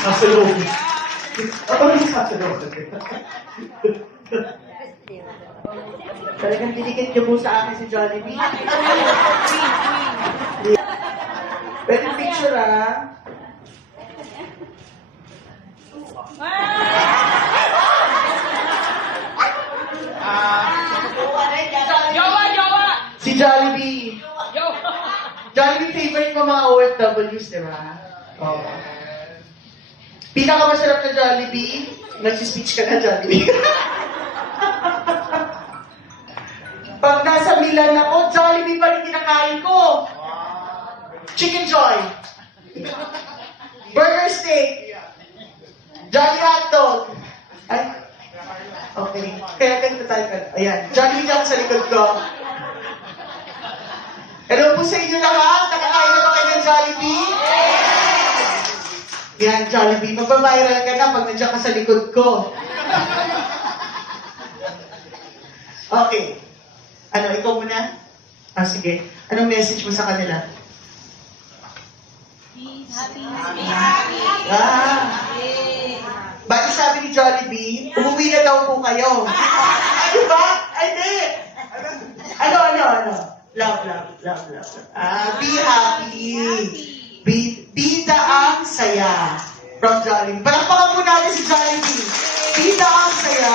Nasa loob. Ako rin nasa loob. Talagang dinikit niyo po sa akin si Jollibee. Pwede picture ah. Si Jollibee. Jollibee favorite ko mga OFWs, di ba? Oo. Pinakamasarap na Jollibee, nagsispeech ka na Jollibee. Pag nasa Milan ako, Jollibee pa rin kinakain ko. Chicken Joy. Burger Steak. Jolly Hot Dog. Ay. Okay. Kaya ganito tayo. Ayan. Jollibee lang sa likod ko. Hello po sa inyo lahat. Nakakain na ba kayo ng Jollibee? Yan, Jollibee. Magbabiral ka na pag nandiyan ka sa likod ko. Okay. Ano, ikaw muna? Ah, sige. Anong message mo sa kanila? Happy. Be happy. Bakit sabi ni Jollibee, umuwi na daw po kayo. Diba? Ay, di. Ano? Love. Be happy. Bida ang saya. From Jollibee. Palakpakan po natin si Jollibee. Bida ang saya.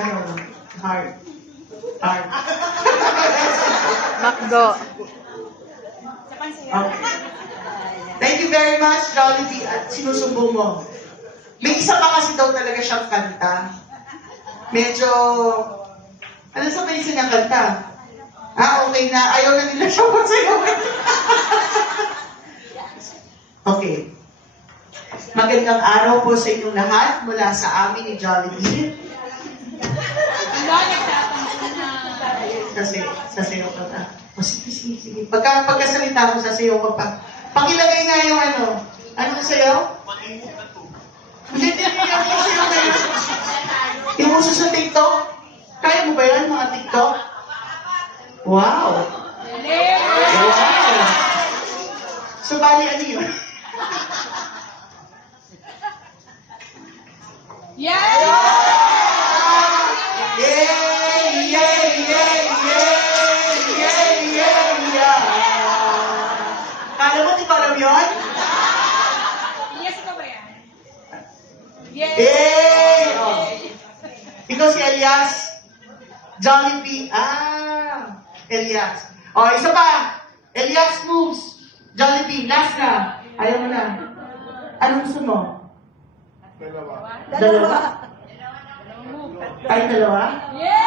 Ano? Heart. Macdo. Okay. Thank you very much, Jollibee, at sinusumbong mo. May isa pa kasi daw talaga siyang kanta. Medyo... Ano sa may isa niyang kanta? Ah, okay na. Ayaw na nila siya magsayaw. Okay. Magandang araw po sa inyong lahat mula sa amin ni Jollibee. Sasayaw ka na. O sige. Pagkasalita ko, sasayaw ka pa. Pakilagay nga yung ano. Ano sayaw? Hindi yung sayaw na yun. Yung uso sa TikTok? Kaya mo ba yan, mga TikTok? Wow! So, bali, ano yun? Kala mo, di ba alam yun? Yes, ito ba yan? Yay! Oh. Ikaw si Elias. Jollibee. Elias. Oh, isa pa. Elias moves. Jollibee. Last na. Ayaw mo na. Anong gusto mo? Dalawa. Ay, dalawa? Yeah!